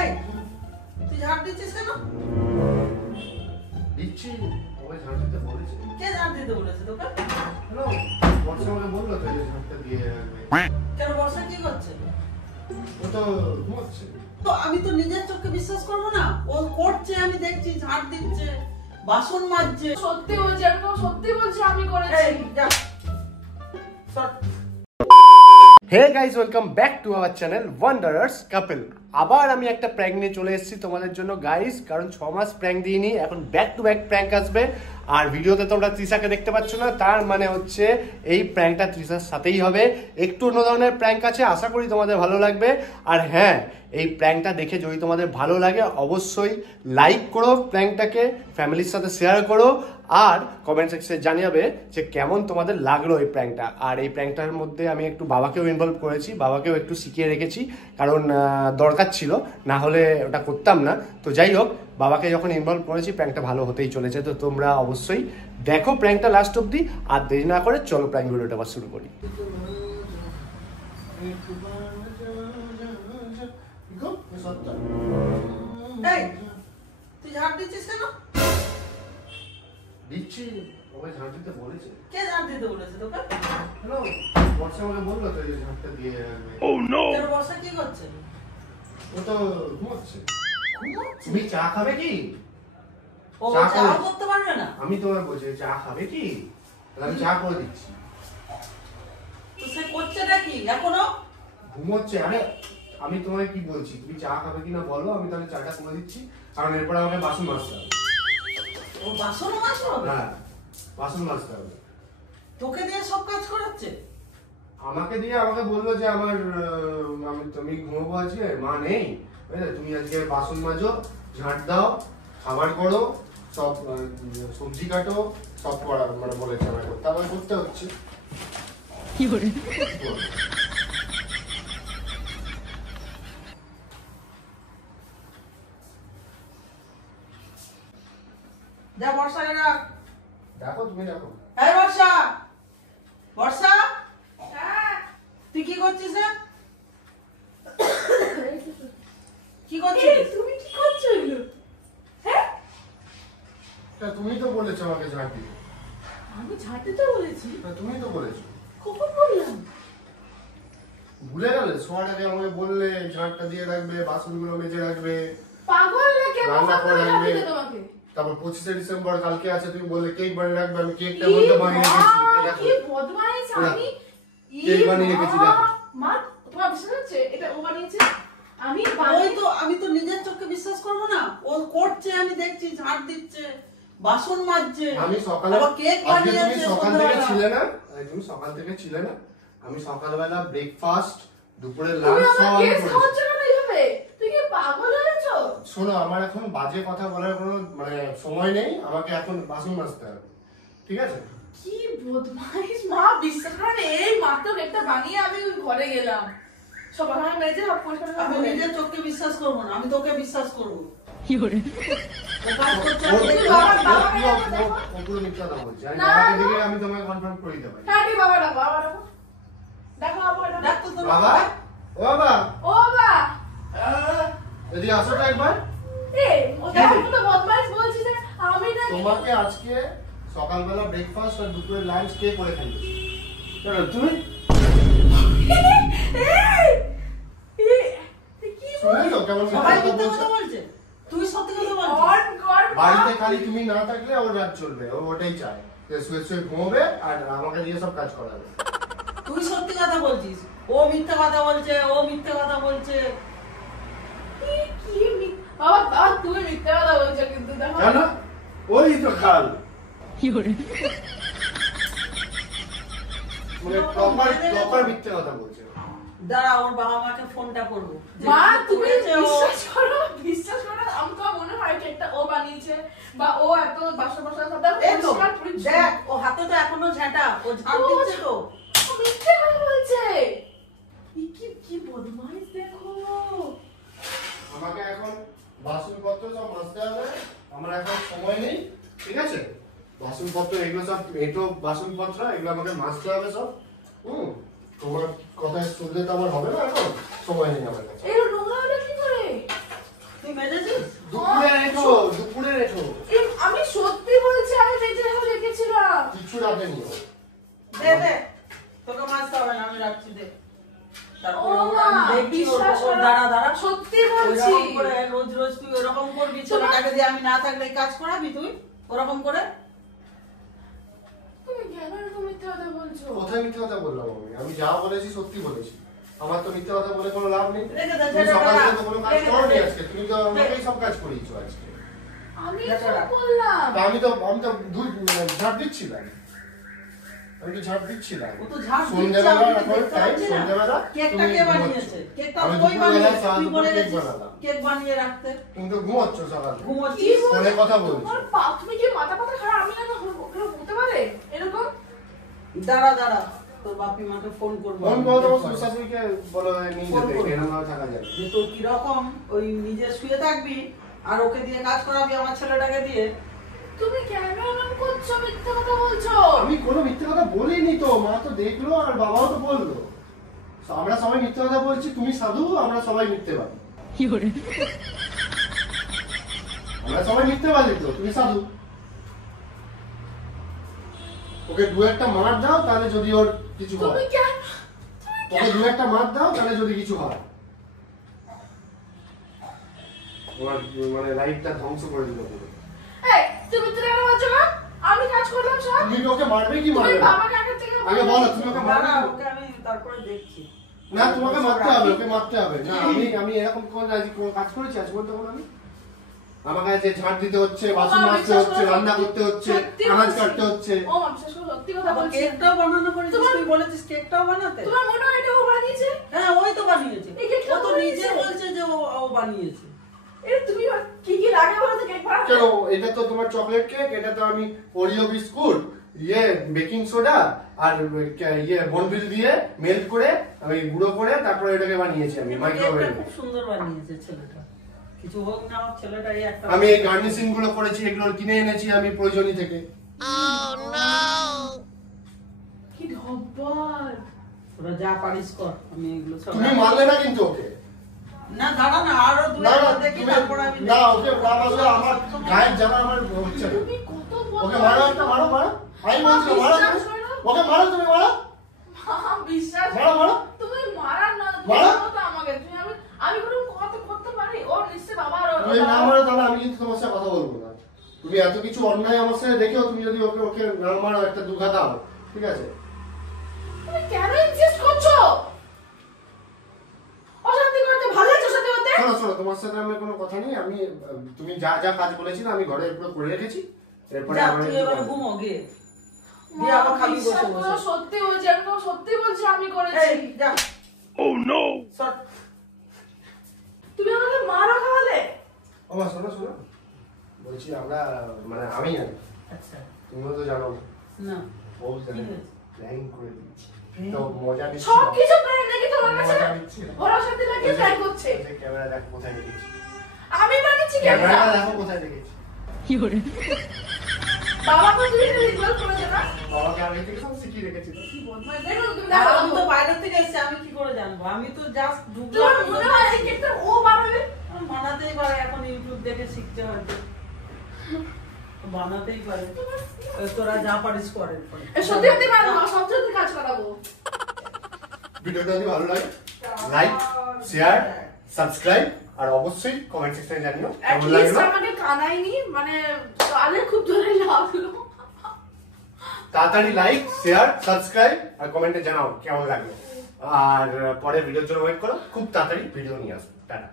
এই তুই ঝাড় দিচ্ছিস কেন? দিচ্ছি, ওই ঝাড় দিতে বলেছে। কে ঝাড় দিতে বলেছে তোকে? হ্যালো, বর্ষা আমাকে বললো তো এই ঝাড়টা দিয়ে রাখবে। কেন বর্ষা কি করছে? ও তো ঘুমাচ্ছে। তো আমি তো নিজের চোখে বিশ্বাস করবো না। ও করছে, আমি দেখছি ঝাড় দিচ্ছে, বাসন মাজছে। সত্যি বলছি, আমি সত্যি বলছি আমি করেছি। এই যা সর। Hey guys, welcome back to our channel Wanderers Couple. আবার আমি একটা প্র্যাঙ্ক নিয়ে চলে এসেছি তোমাদের জন্য গাইজ, কারণ 6 মাস প্র্যাঙ্ক দিইনি, এখন ব্যাক টু ব্যাক প্র্যাঙ্ক আসবে। আর ভিডিওতে তোমরা তৃষাকে দেখতে পাচ্ছ না, তার মানে হচ্ছে এই প্র্যাঙ্কটা তৃষার সাথেই হবে। একটু অন্য ধরনের প্র্যাঙ্ক আছে, আশা করি তোমাদের ভালো লাগবে। আর হ্যাঁ, এই প্র্যাঙ্কটা দেখে যদি তোমাদের ভালো লাগে অবশ্যই লাইক করো, প্র্যাঙ্কটাকে ফ্যামিলির সাথে শেয়ার করো, আর কমেন্ট সেকশনে জানাবে যে কেমন তোমাদের লাগলো এই প্র্যাঙ্কটা। আর এই প্র্যাঙ্কটার মধ্যে আমি একটু বাবাকেও ইনভলভ করেছি, বাবাকেও একটু শিখিয়ে রেখেছি, কারণ দরকার ছিল, না হলে ওটা করতাম না। তো যাই হোক, বাবাকে যখন ইনভলভ করেছি প্র্যাঙ্কটা ভালো হতেই চলেছে। তো তোমরা অবশ্যই দেখো প্র্যাঙ্কটা লাস্ট অব্দি, আর দেরি না করে চলো প্র্যাঙ্ক ভিডিওটা আবার শুরু করি। এই তুই ঝাড় দিচ্ছিস কেন? দিচ্ছি, ওই ঝাড় দিতে বলেছে। কে ঝাড় দিতে বলেছে তোকে? হ্যালো, বর্ষা আমাকে বললো তো এই ঝাড়টা দিয়ে রাখবে। কেন বর্ষা কি করছে? ও তো ঘুমাচ্ছে। ঘুমাচ্ছে? তুমি চা খাবে কি? ও চা চাও করে- করতে পারবে না? আমি তোমার বলছি চা খাবে কি? তাহলে আমি চা করে দিচ্ছি। তো সে করছেটা কি এখনো? ঘুমোচ্ছে। আরে আমি তোমায় কি বলছি, তুমি চা খাবে কিনা বলো, আমি তাহলে চাটা করে দিচ্ছি। কারণ এরপর আমাকে বাসন মাজতে হবে। ও বাসনও মাজতে হবে? হ্যাঁ, বাসন মাজতে হবে। তোকে দিয়ে সব কাজ করাচ্ছে? আমাকে দিয়ে আমাকে বললো যে তুমি ঘুমোবো আজকে, মা নেই, বুঝলে? তুমি আজকে বাসন মাজো, ঝাঁট দাও, খাবার করো, সব সবজি কাটো, সব করা মানে বলেছে আমাকে করতে। আমার করতে হচ্ছে। কি করে? যা বর্ষাকে ডাক। দেখো, তুমি দেখো। এই বর্ষা, বর্ষা তুই কি করছিস রে? কি করছিস? তুমি কি করছো এগুলো? হ্যাঁ, তা তুমি তো বলেছো আমাকে ঝাঁট দিতে। আমি ঝাড়তে তো বলেছি। তা তুমি তো বলেছো। কখন বললাম? ভুলে গেলে? শোয়ার আগে আমাকে বললে ঝাঁটটা দিয়ে রাখবে, বাসনগুলো মেজে রাখবে, পাগল নাকি? আমি রান্না সব করে করে রাখবে। ঝাড়তে তোমাকে। তারপর 25শে ডিসেম্বর কালকে আছে, তুমি বললে কেক বানিয়ে রাখবে। আমি কেকটা কি বলতে বানিয়ে মা, রেখেছি। এই দেখো। কি বদমাইশ আমি। কেক বানিয়ে রেখেছি, দেখো। মা, তোমার বিশ্বাস হচ্ছে এটা ও বানিয়েছে? আমি আমি তো নিজের চোখে বিশ্বাস করবো না। ও করছে, আমি দেখছি ঝাড় দিচ্ছে, বাসন মাজছে, আমি সকালে আবার কেক আজকে তুমি বানিয়েছে সকাল থেকে সন্ধ্যাবেলা। ছিলে না? তুমি সকাল থেকে ছিলে না? আমি সকালবেলা ব্রেকফাস্ট, দুপুরে তুমি লাঞ্চ সব আমার আমি কেস করেছি। খাওয়াচ্ছ না এইভাবে? তুই কি পাগল হয়েছো? শোনো, আমার এখন বাজে কথা বলার কোনো মানে সময় নেই। আমাকে এখন বাসন মাজতে হবে, ঠিক আছে? কি বদমাইশ মা, বিশ্বাস করে না, এই মাত্র কেকটা বানিয়ে আমি ওই ঘরে গেলাম। সবার আমার মেজে সব পরিষ্কার করে আমি বলে। নিজের চোখে বিশ্বাস করবো না, আমি তোকে বিশ্বাস করবো। কি করে? ও কাজ করছে, ওর আমি দেখছি। পুরো মিথ্যা কথা বলছি। আমি না, বাবাকে না। দেখে আমি তোমাকে কনফার্ম করে দিতে পারি। হ্যাঁ, বাবা ডাকো, বাবা ডাকো। ডাকো বাবা ডাকো। দেখ তো তোর বাবা, ও বাবা, ও বাবা, এদিকে আসো তো একবার। এই ও দেখো তো বদমাইশ বলছি যে আমি না। তোমাকে আজকে সকালবেলা ব্রেকফাস্ট আর দুপুরে লাঞ্চ কে করে খেলেছি? তুমি কি শুনেছো কেমন সবাই মিথ্যা মিথ্যে কথা কথা বলছে? বলছে, তুই সত্যি কথা বলছিস। গড গড বাড়িতে খালি তুমি না থাকলে ওর রাত চলবে, ও ওটাই চায় যে শুয়ে শুয়ে ঘুমোবে আর আমাকে দিয়ে সব কাজ করাবে। তুই সত্যি কথা বলছিস, ও মিথ্যে কথা বলছে, ও মিথ্যে কথা বলছে। কি বাবা, বাবা তুমি মিথ্যা কথা বলছো কিন্তু দেখো। কেন? ওই তো খাল কি করে? মানে প্রপার মিথ্যে কথা বলছে। দাঁড়া, ওর বাবা মাকে ফোনটা করবো। যে মা কি তুমি করেছে ও। বিশ্বাস করো আমি তো মনে হয় কেকটা ও বানিয়েছে বা ও এত বাসা বাসা কথা এই তো, দেখ ও হাতে তো এখনো ঝাঁটা, ও ঝাড় দিচ্ছে তো। মিথ্যে কথা বলছে। কি বদমাইশ দেখো। আমাকে এখন বাসনপত্র সব মাজতে হবে, আমার এখন সময় নেই, ঠিক আছে? বাসনপত্র এগুলো সব এটো বাসনপত্র, এগুলো আমাকে মাজতে হবে সব। তোমার কথা শুনলে তো আমার হবে না, এখন সময় নেই আমার কাছে। এই নোংরা হলো কি করে? দুপুরে রেখো। আমি সত্যি বলছি, আমি মেজে হাতে রেখেছিলাম। কিছু রাখেনি। দে তোকে মাছতে হবে না, আমি রাখছি দে। ও মা, বিশ্বাস করো, দাঁড়া সত্যি বলছি। রোজ রোজ তুই ওরকম করবি? ছেলেটাকে দিয়ে আমি না থাকলে এই কাজ করাবি তুই ওরকম করে? তুমি কেন এরকম মিথ্যা কথা বলছো? কোথায় মিথ্যে কথা বললাম আমি যা বলেছি সত্যি বলেছি। আমার তো মিথ্যে কথা বলে কোনো লাভ নেই। রেখে দে, তুমি সকাল থেকে তো কোনো কাজ রেখে দে। করোনি আজকে, তুমি তো আমাকেই সব কাজ করিয়েছো আজকে। আমি তো বললাম। তা আমি তো ঝাড় দিচ্ছিলাম। আমি তো ঝাড় দিচ্ছিলাম। ও তো ঝাড় দিচ্ছে, সন্ধ্যাবেলা আমি তো এখন দেখতে টাইম, পাচ্ছি না। সন্ধ্যাবেলা কেকটা তুমি কে ঘুমোচ্ছ। বানিয়েছে? কেকটা আমি কই দুপুরবেলা বানিয়েছে? চা তুই দুপুরে বলে কেক গেছিস বানালাম। কেক বানিয়ে রাখতে। তুমি তো ঘুমোচ্ছ সকালে। ঘুমোচ্ছিস? ফোনে কথা বলছো। তোমার তুমি কি মাথা পাতা খারাপ? আমি না হতে পারে এরকম? দাঁড়া তোর বাপি মাকে ফোন করবো। ফোন করো তোমার শাশুড়িকে, বলো নিয়ে ফোন যেতে, করবো। এরকম ভাবে থাকা যায় না। যে তোর কিরকম ওই নিজে শুয়ে থাকবি আর ওকে দিয়ে কাজ করাবি আমার ছেলেটাকে দিয়ে। তুমি কেন এমন করছো? মিথ্যা কথা বলছো। আমি কোনো মিথ্যে কথা বলিনি তো, মা তো দেখলো আর বাবাও তো বললো। আমরা সবাই মিথ্যে কথা বলছি, তুমি সাধু, আমরা সবাই মিথ্যেবাদী। আমরা সবাই মিথ্যেবাদী তো, তুমি সাধু। ওকে দু একটা মার দাও, তাহলে যদি ওর কিছু হয়। তুমি কেন? ওকে দু একটা মার দাও, তাহলে যদি কিছু হয়। তোমার মানে লাইফটা ধ্বংস করে দিল পুরো। এই, তুমি তো কেন বলছো না? আমি কাজ করলাম সব। তুমি ওকে মারবে কি তুমি মারবে না? বাবাকে আগে থেকে আগে বলো, তুমি ওকে মারবে দাঁড়া কি? ওকে আমি তারপরে দেখছি। না, তোমাকে মারতে হবে, ওকে মারতে হবে। না, আমি এরকম কোন কাজ করেছি আজ পর্যন্ত কোনো আমি? আমার কাছে ঝাড় দিতে হচ্ছে, বাসন মাজতে হচ্ছে, রান্না করতে হচ্ছে, আনাজ কাটতে হচ্ছে। ও মা, বিশ্বাস করো, সত্যি কথা আবার বলছি। কেকটাও বানানো করেছিস, তোমার- তুই বলেছিস কেকটাও বানাতে। তোমার মনে হয় এটা ও বানিয়েছে? হ্যাঁ ওই তো বানিয়েছে। এই কেকটা ও তো ও নিজে বানিয়েছে? বলছে যে ও বানিয়েছে। এটা তুমি কি লাগে বলো তো কেক বানাতে? কেন, এটা তো তোমার চকলেট কেক, এটা তো আমি ওরিও বিস্কুট, বেকিং সোডা আর বনবিল দিয়ে মেল্ট করে, আমি গুঁড়ো করে তারপরে এটাকে বানিয়েছি আমি কেকটা মাইক্রোওয়েভে। খুব সুন্দর বানিয়েছে ছেলেটা। কিছু হোক না হোক ছেলেটা এই একটা। আমি এই গার্নিশিং গুলো করেছি, এগুলো কিনে এনেছি আমি প্রয়োজনী থেকে। কি ঢব্বর। তোরা যা পারিস কর, আমি এগুলো সব। তুমি মারলে না কিন্তু ওকে। না দাঁড়া না, আরো দু না না, একবার দেখি তুমি তারপর আমি না, দেখছি। ওকে না মারলে আমার গায়ের জামা আমার হচ্ছে না। তুমি কত ওকে বলো? মারো, একটা মারো, মারো। আমি বলছি তো, মারো তুমি। ওকে মারো, তুমি মারো, মা, বিশ্বাস মারো, মারো। তুমি মারার না, তুমি মারা? বলো তো আমাকে। তুমি আমি কোনো কথা করতে পারি? ও নিশ্চয়ই বাবা আর তুমি না মারো, তাহলে আমি কিন্তু তোমার সাথে কথা বলবো না। তুমি এত কিছু অন্যায় আমার সাথে দেখেও তুমি যদি ওকে না মারো, একটা দুঘা দাও, ঠিক আছে? তুমি কেন ইনসিস্ট করছো? অশান্তি করতে ভালো লাগছে অশান্তি করতে? শোনো, তোমার সাথে আমার কোনো কথা নেই। আমি তুমি যা যা কাজ বলেছিলে আমি ঘরে এগুলো করে রেখেছি। এরপরে যা আমার তুই এবার ঘুমো গিয়ে। মা, দিয়ে আবার খাবি বসে বিশ্বাস করো, বসে। সত্যি বলছি, আমি তোমাকে সত্যি বলছি আমি করেছি। এই যা। Oh no! সর। তুমি আমাকে মারো খাওয়ালে? ও মা, শোনো, বলছি আমরা মানে আমি জানি, আচ্ছা তুমিও তো জানো না ও জানে, কি হয়েছে? প্ল্যান করে দিচ্ছি তো মজা নিচ্ছি। সব কিছু প্ল্যান নাকি তোমার কাছে? মজা নিচ্ছি না। ওর অশান্তি লাগিয়ে প্ল্যান করছে। ক্যামেরা দেখো কোথায় রেখেছি, আমি বানিয়েছি ক্যামেরা ক্যামেরা। দেখো কোথায় রেখেছি। বাবাকে তুমি রিকোয়েস্ট করেছো না? বাবাকে আগে থেকে সব শিখিয়ে রেখেছি তো। কি বলছো? দেখো তুমি না, দেখো। আমি তো বাইরে থেকে এসেছি, আমি কি করে জানবো? আমি তো জাস্ট তোমার ঢুকলাম। মনে হয় এই কেকটা ও বানাবে? বানাতেই পারে, এখন ইউটিউব দেখে শিখতে হয় তো। বানাতেই পারে। তোরা যা পারিস করে। সত্যি সত্যি বানাবো, সব সত্যি কাজ করাবো। ভিডিওটা যদি ভালো লাগে লাইক, শেয়ার, সাবস্ক্রাইব আর অবশ্যই কমেন্ট সেকশনে জানিও কেমন অ্যাটলিস্ট লাগলো। আমাকে কানাইনি, মানে কানে খুব ধরে লাগলো। তাড়াতাড়ি লাইক, শেয়ার, সাবস্ক্রাইব আর কমেন্টে জানাও কেমন লাগলো। আর পরে ভিডিওর জন্য ওয়েট করো, খুব তাড়াতাড়ি ভিডিও নিয়ে আসবো। টাটা।